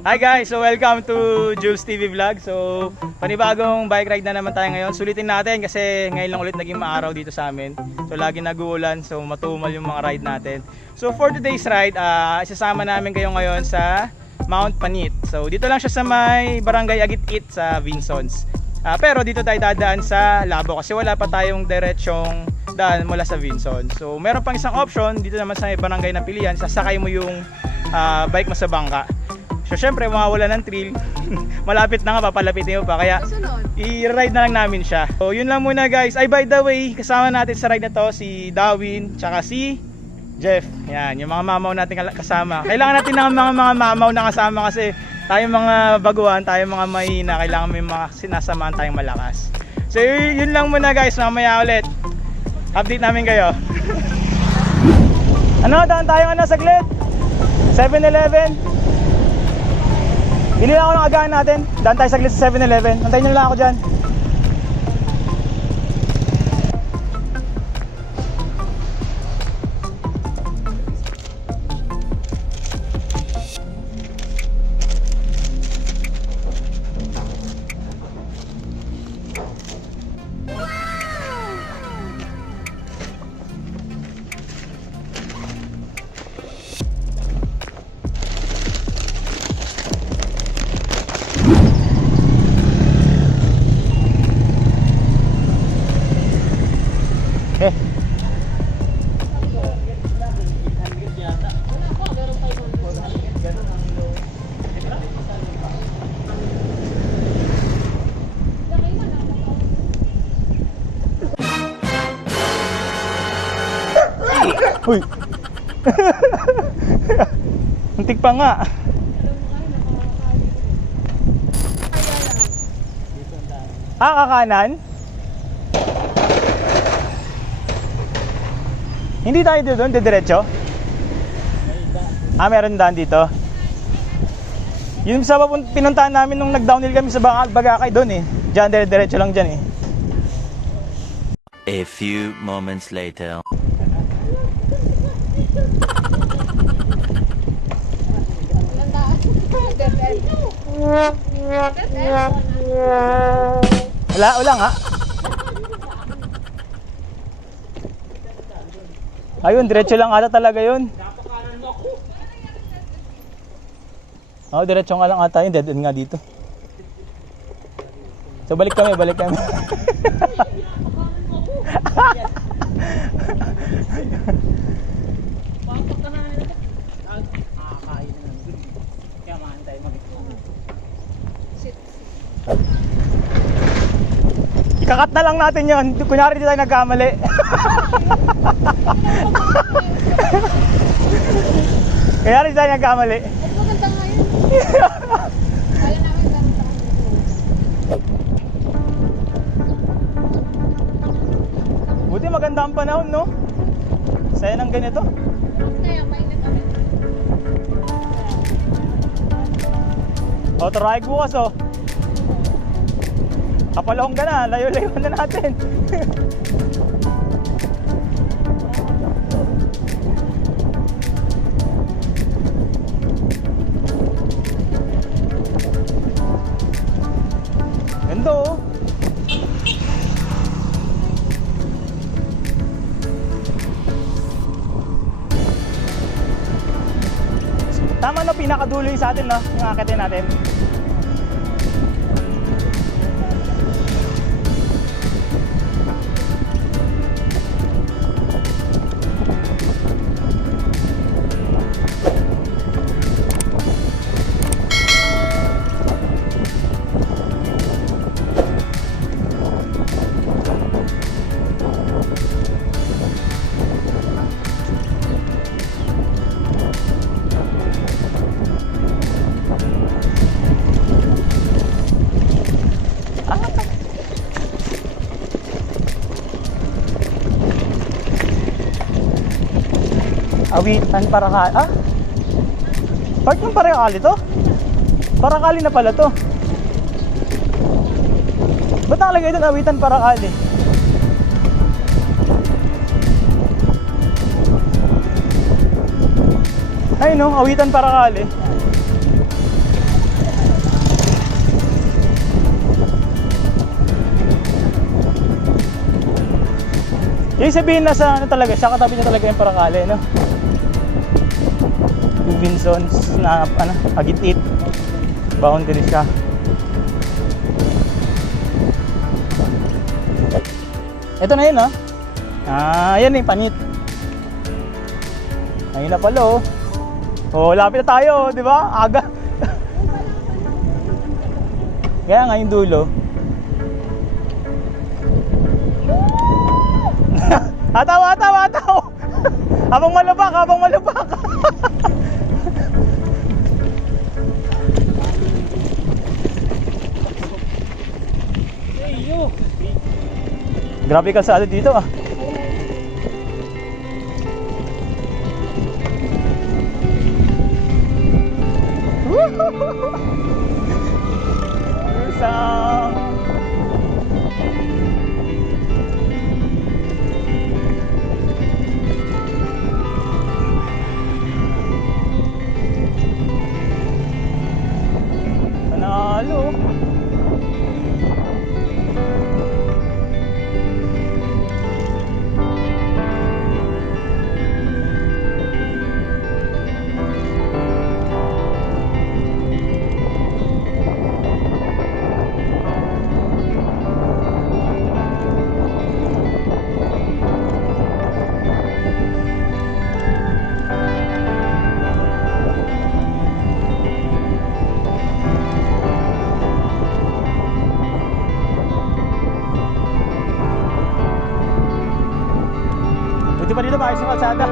Hi guys! So welcome to julztv vlog. So panibagong bike ride na naman tayo ngayon. Sulitin natin kasi ngayon lang ulit naging maaraw dito sa amin. So lagi nag-uulan, so matumal yung mga ride natin. So for today's ride, isasama namin kayo ngayon sa Mount Panit. So dito lang siya sa may barangay AGUIT-IT sa Vinzons. Pero dito tayo dadaan sa Labo kasi wala pa tayong diretsyong daan mula sa Vinzons. So meron pang isang option dito naman sa may barangay na pilihan, sasakay mo yung bike mo sa bangka. So syempre mawawala ng thrill. Malapit na nga, papalapitin mo pa. Kaya i-ride na lang namin siya. So yun lang muna guys. Ay by the way, kasama natin sa ride na to si Darwin tsaka si Jeff. Yan, yung mga mamaw natin kasama. Kailangan natin ng mga mamaw na kasama kasi tayong mga baguhan, tayong mga mahina, kailangan may mga sinasamahan tayong malakas. So yun lang muna guys, mamaya ulit update namin kayo. Ano, daan tayo saglit 7-Eleven. Bili lang ako ng agahan natin. Daan tayo saglit sa 7-Eleven. Antayin nyo lang ako dyan. Uy. Muntik pa nga. Kakanan? Hindi tayo doon, diretso? Meron daan dito. Yun sa pinuntahan namin nung nag-downhill kami sa Bagakay doon eh. Diyan, diretso lang dyan eh. A few moments later. Wala nga. Ayun, diretso lang ata talaga yun. Diretso nga lang ata yun. Dead end nga dito. So balik kami. Ikakat na lang natin yun. Kunyari di tayo nagkamali. Kunyari di tayo nagkamali. Maganda nga yun. Kaya namin ganun sa Buti maganda ang panahon, no? Saya ng ganito. kaya mainit kami. Try bukas oh. Kapalong ka na, layo-layo na natin. Ganda oh. Tama na, pinakadulo yung sa atin, no? Yung akitin natin. Awitan Parakali. Part ng Parakali to? Parakali na pala to. Ba't nakalagay doon Awitan Parakali? Ay no, Awitan Parakali. Yung sabihin na sa ano talaga, siya katabi niya talaga yung Paracale, no? Yung Vinzons na ano, AGUIT-IT. Boundary siya. Ito na yun, no? Ayan yung Panit. Ayun na pala, oh. Oh, lapit na tayo, di ba? Aga. Kaya nga yung dulo. Ataw. Habang malubak. Grabe kalsada dito, ah. Isang panalo. Buti pa dito maayos yung kalsada.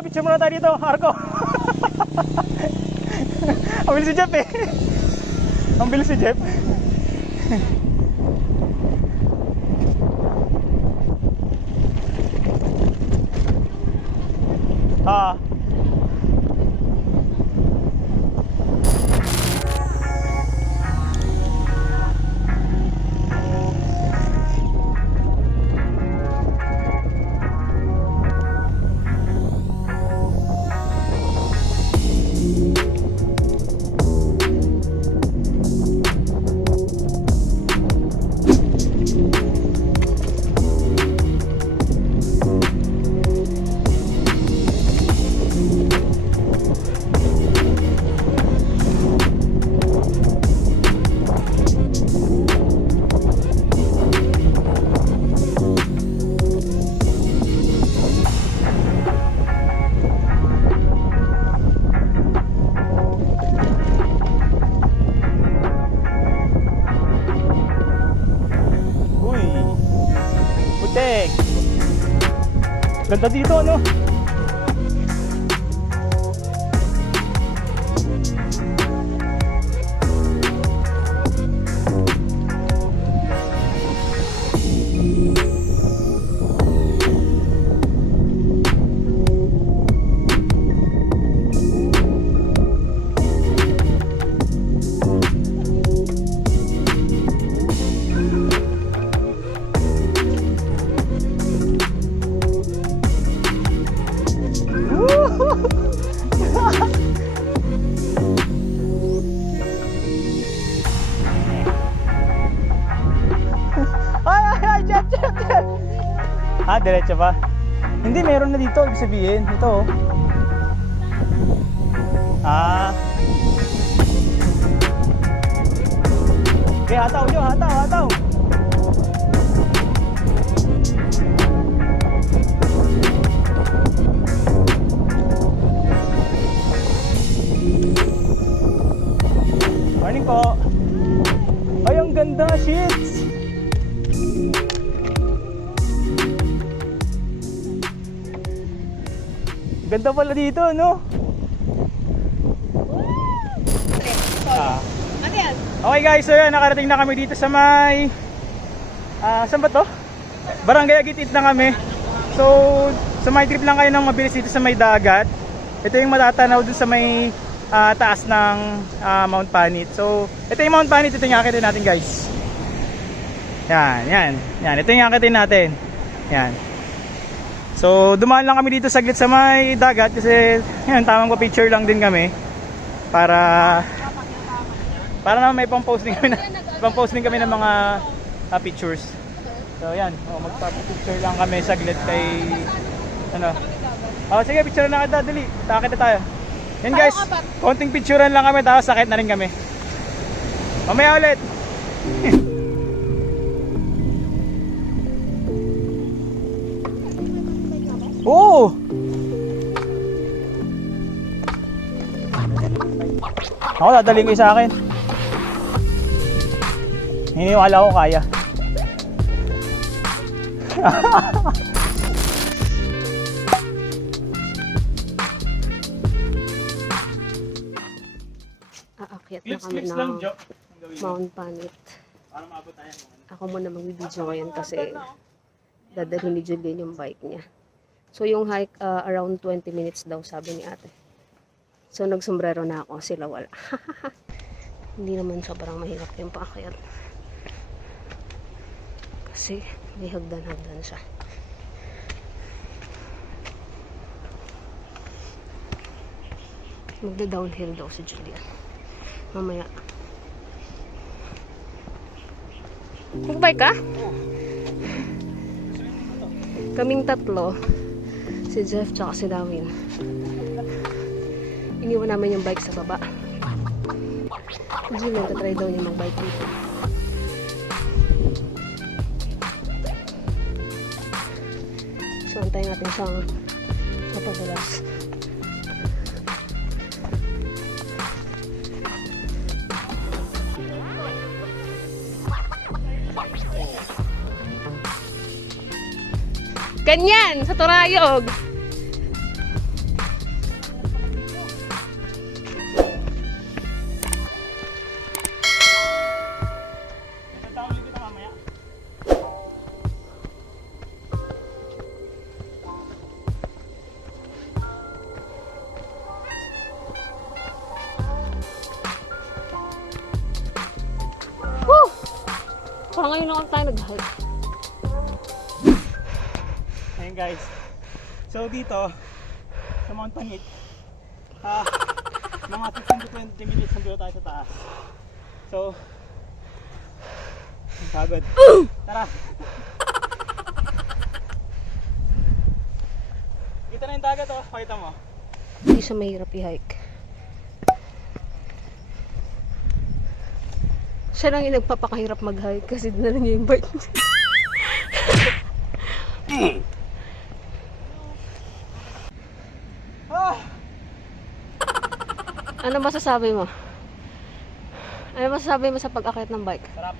Picture muna tayo dito, Arko. Ang bilis si Jeff, eh. Ang bilis si Jeff. Ganda dito, ano? Diretso pa? Hindi, meron na dito, ibig sabihin. Ito, oh. Okay, hataw nyo, hataw. Morning po. Ay, ang ganda, shit. Ganda pala dito, no? Okay guys, so yan, nakarating na kami dito sa may saan ba to? Barangay AGUIT-IT na kami. So, sa may trip lang kayo ng mabilis dito sa may dagat. ito yung matatanaw dun sa may taas ng Mount Panit. So ito yung Mount Panit, ito yung akitin natin guys. Yan. Ito yung akitin natin. Yan. So dumaan lang kami dito saglit sa may dagat kasi yan, tamang pa-picture lang din kami para na may pang-posting kami ng mga pictures. So yan, magpa-picture lang kami saglit kay ano. Sige, picture na kita, dali. Takit na tayo. Yan guys, konting picturean lang kami tapos sakit na rin kami. Mamaya ulit. Oo. Ako dadalhin ko yung sa akin. Hiniwala ko kaya. Aakyat na kami ng Mount Panit. Para maabot tayo. Ako muna mag-video ngayon kasi dadalhin ni Julian yung bike niya. So yung hike around 20 minutes daw sabi ni ate. So nagsombrero na ako, sila wala. Hindi naman sobrang mahirap yung paakyat. Kasi may hagdan-hagdan siya. Magda-downhill daw si Julian. Mamaya. Magbike ka? Kaming tatlo. Si Jeff tsaka si Darwin. Iniwan namin yung bike sa baba. Julian, tatry daw niya mag-bike dito. So, antayin natin siyang mapadulas. Ganyan! Sa Turayog! Woo! Parang ngayon lang tayo nag-hike. Ayun guys. So dito sa Mount Panit, mga 15 to 20 minutes nandito tayo sa taas. So pagod. Tara. Kita na yung dagat, oh. Pakita mo. Hindi siya mahirap i-hike. Siya lang yung nagpapakahirap mag-hike kasi dinala niya yung bike. Ano masasabi mo? Ano masasabi mo sa pag-akit ng bike? Sarap.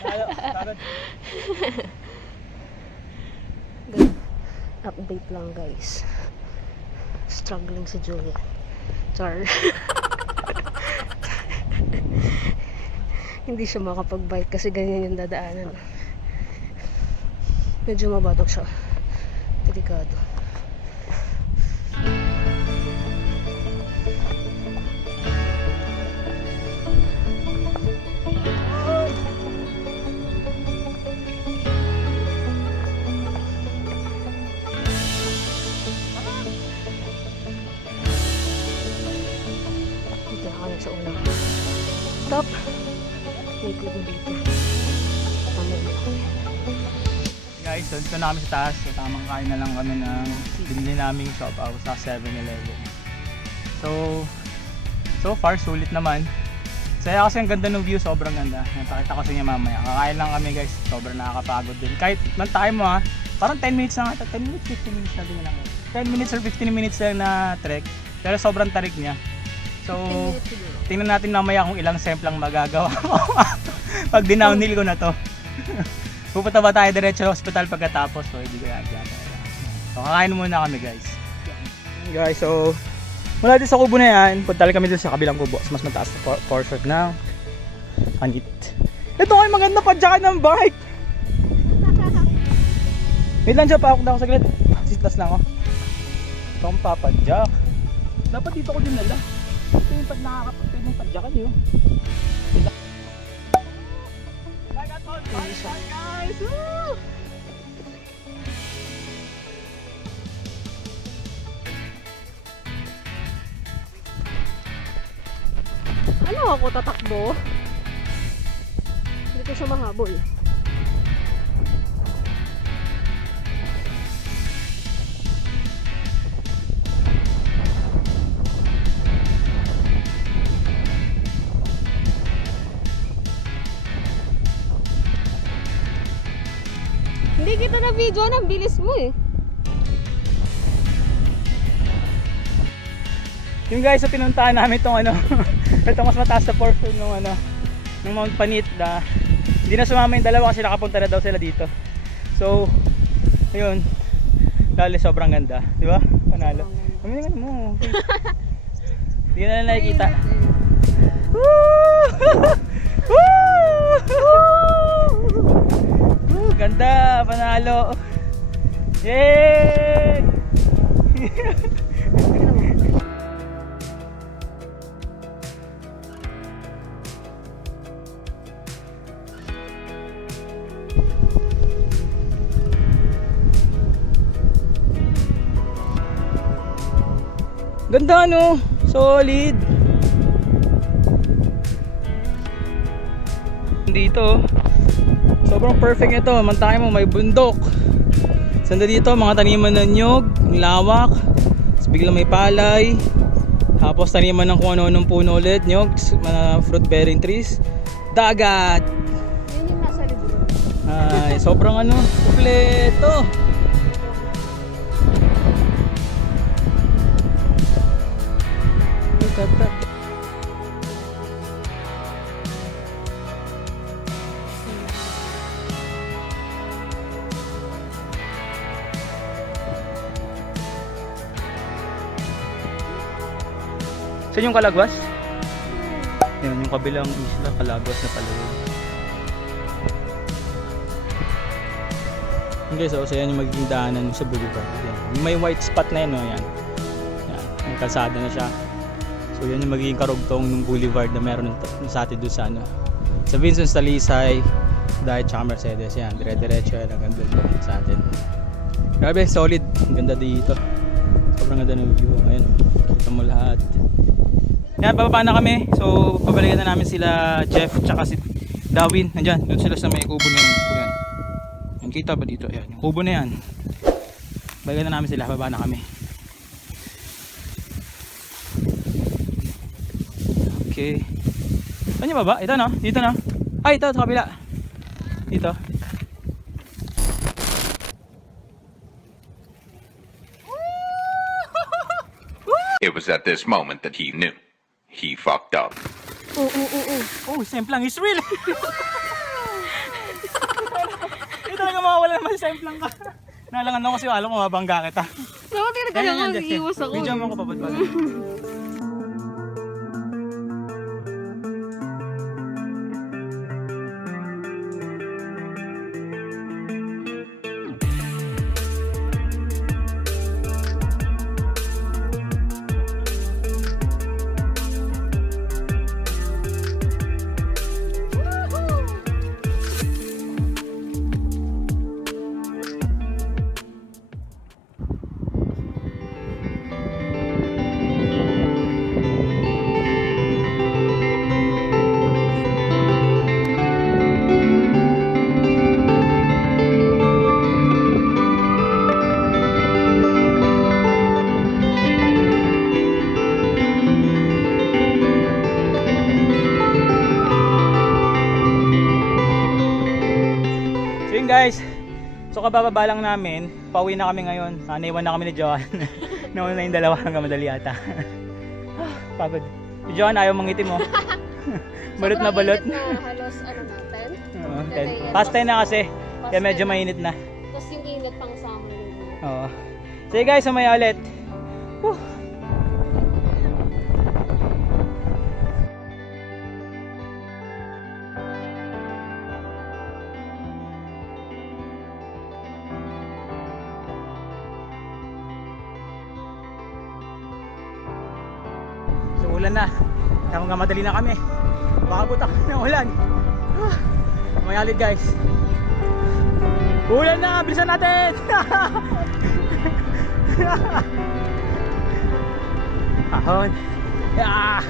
Tayo, pagod. Update lang guys. Struggling si Julia. Char. Hindi siya makapag-bike kasi ganyan yung dadaanan. Medyo mabatok siya. Delikado. Dito na kami sa unang stop. May club dito. Tama na kami. Guys, so na kami sa taas. So tamang kain na lang kami ng binili naming shop out sa 7-Eleven. So far sulit naman. Saya kasi ang ganda ng view, sobrang ganda. Napakita ko sa inyo mamaya. Kakain lang kami guys, sobrang nakakapagod din. Kahit man tayo mo parang 10 minutes lang ata, 10 minutes, 15 minutes na din lang. 10 minutes or 15 minutes lang na trek. Pero sobrang tarik niya. So, tingnan natin mamaya kung ilang semp lang magagawa ko. Pag dinownhill ko na to. Pupunta ba tayo diretso sa hospital pagkatapos? So, hindi ko yan. So, kakain muna kami guys. Guys, so mula din sa kubo na yan, punta kami dito sa kabilang kubo. Mas mataas na portion ng Panit. Ito ay maganda padyakan ng bike. Wait lang dyan, paakot na ako saglit. Sistas lang ako. Ito akong papadyak. Dapat dito ko dinala. Ito yung pag nakakapagpag ng padyakan yun. I got on fire, guys! Woo! Ano ako tatakbo? Hindi ko siya mahabol. Hindi kita na video, ang bilis mo eh. Yung guys, sa pinuntahan namin itong ano, itong mas mataas na portion ng ano, ng Mount Panit na hindi na sumama yung dalawa kasi nakapunta na daw sila dito. So, ayun, lalo sobrang ganda, di ba? Panalo. Kumilingan mo. Hindi na nakikita. Woo! Woo! Ganda, panalo. Yay! Ganda no, solid. Dito, sobrang perfect nito. Mantakin mo, may bundok. Sanda dito, mga taniman ng nyog, ang lawak. Tapos biglang may palay. Tapos taniman ng kung ano-anong puno ulit, nyog, mga fruit bearing trees. Dagat. Yun yung nasa libro. Ay, sobrang ano, kompleto. Saan yung Kalagwas? Yan, yung kabilang isla, Kalagwas na pala yun. Okay, so yan yung magiging daanan sa boulevard. Yan. Yung may white spot na yun, no? Yan. Yan. May kalsada na siya. So yan yung magiging karugtong ng boulevard na meron sa atin doon sa ano. Sa Vinzons, Talisay, Dahit, tsaka Mercedes. Yan, dire-diretso yan. Ang ganda doon sa atin. Grabe, solid. Ang ganda dito. Sobrang ganda ng view. Ayan, kita mo lahat. Yan, bababa na kami. So, pabalikan na namin sila Jeff tsaka si Darwin. Nandyan, doon sila sa may kubo na yun. Yan. Yan, kita ba dito? Yan, yung kubo na yan. Balikan na namin sila, bababa na kami. Okay. Saan yung baba? Ito no? Dito no? Ay, ito sa kabila. Dito. It was at this moment that he knew. He fucked up. Oh, semplang is real. Ito talaga mawawala naman sa semplang ka. Nalangan ako kasi alam ko mabangga kita. Naku, kaya nga iiwas ako. Video mo ako papad. Guys, so kabababa lang namin, pauwi na kami ngayon. Naiwan na kami ni Johan. Nauna na yung dalawa hanggang madali ata. Pagod. Si Johan ayaw mangitim mo. Balot na balot. Halos ano na, 10? Past 10 na kasi. Kaya medyo mainit na. Tapos yung init pang summer. Oo. Sige guys, sumaya ulit. Umulan na. Kaya madali na kami. Baka butak ng ulan. Mayalit guys. Ulan na! Bilisan natin! Ahon. Yeah!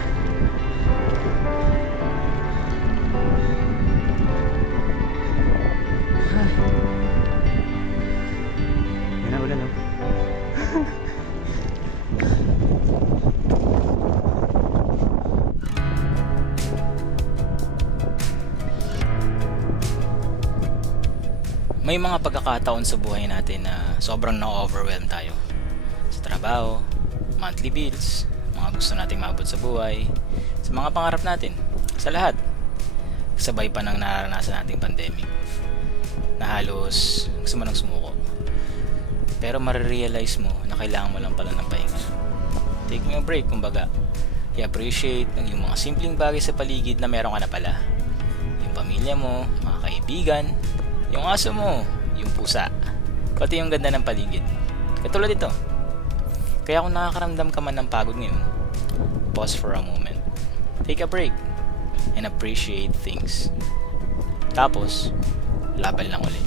Yan na ulan, no? May mga pagkakataon sa buhay natin na sobrang na-overwhelm tayo. Sa trabaho, monthly bills, mga gusto nating maabot sa buhay, sa mga pangarap natin, sa lahat. Sabay pa ng nararanasan nating pandemic na halos gusto mo nang sumuko. Pero marirealize mo na kailangan mo lang pala ng pahinga. Taking a break, kumbaga. I-appreciate yung mga simpleng bagay sa paligid na meron ka na pala. Yung pamilya mo, mga kaibigan, yung aso mo, yung pusa, pati yung ganda ng paligid. Katulad ito. Kaya kung nakakaramdam ka man ng pagod ngayon, pause for a moment. Take a break and appreciate things. Tapos, laban lang ulit.